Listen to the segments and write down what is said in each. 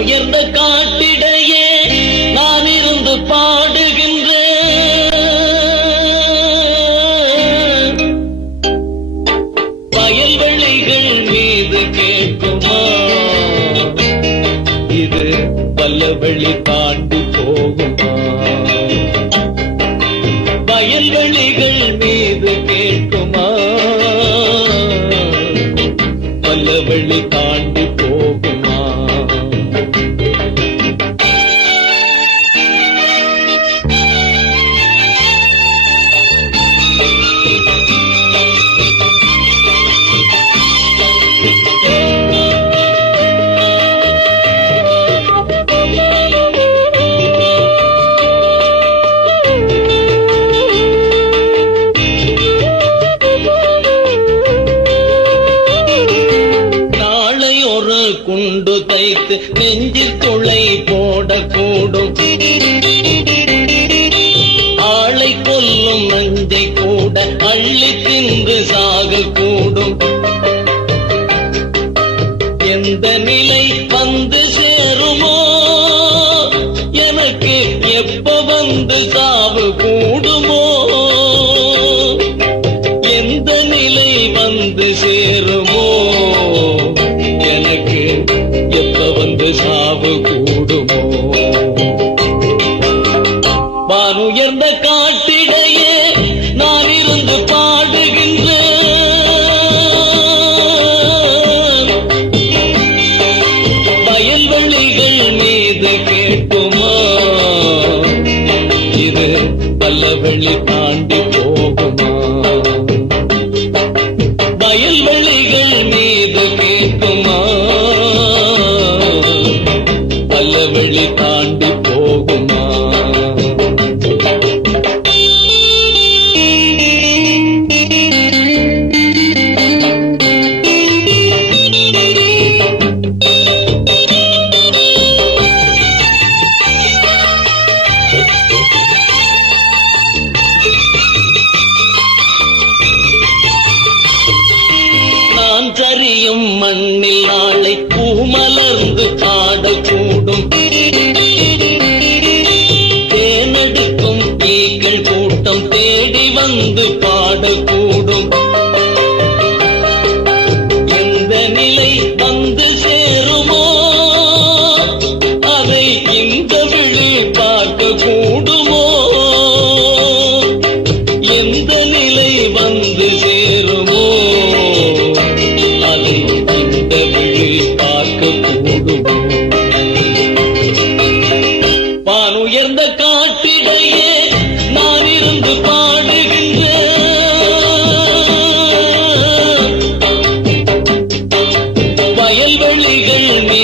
உயர்ந்த காட்டிடையே நான் இருந்து பாடுகின்ற வயல்வெளிகள் மீது கேட்குமா? இது பல்லவெளி நெஞ்சில் துளை போடக்கூடும். ஆளை கொல்லும் நஞ்சை கூட அள்ளி தின்று சாகக்கூடும். எந்த நிலை வந்து சேருமோ? எனக்கு எப்ப வந்து சாவு கூடுமோ? சாவு கூடுமோ? வானுயர்ந்த காட்டிடையே நான் இருந்து பாடுகின்ற வயல்வெளிகள் மீது கேட்டுமா? இது பல்லவெளி தாண்டி நிலை வந்து சேருமோ? அதை இந்த விழி பார்க்க கூடுமோ? எந்த நிலை வந்து சேரும்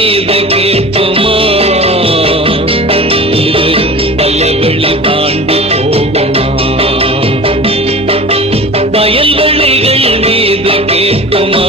கீதை கேட்குமோ இது பல்லைகளை தாண்டி போகுமா வயல்வெளிகள் மீது கேட்குமா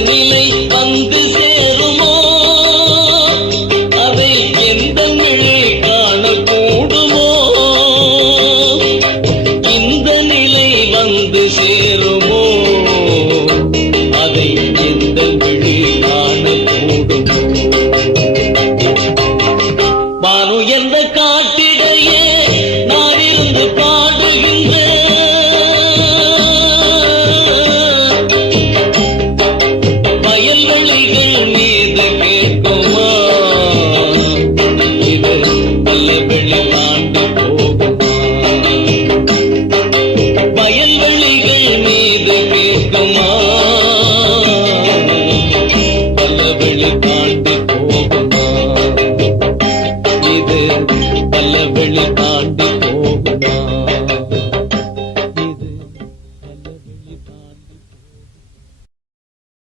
நிலை வந்து சேருமோ? அதை எந்த நிலை காணக்கூடுமோ? இந்த நிலை வந்து சேரும் இருக்கிறது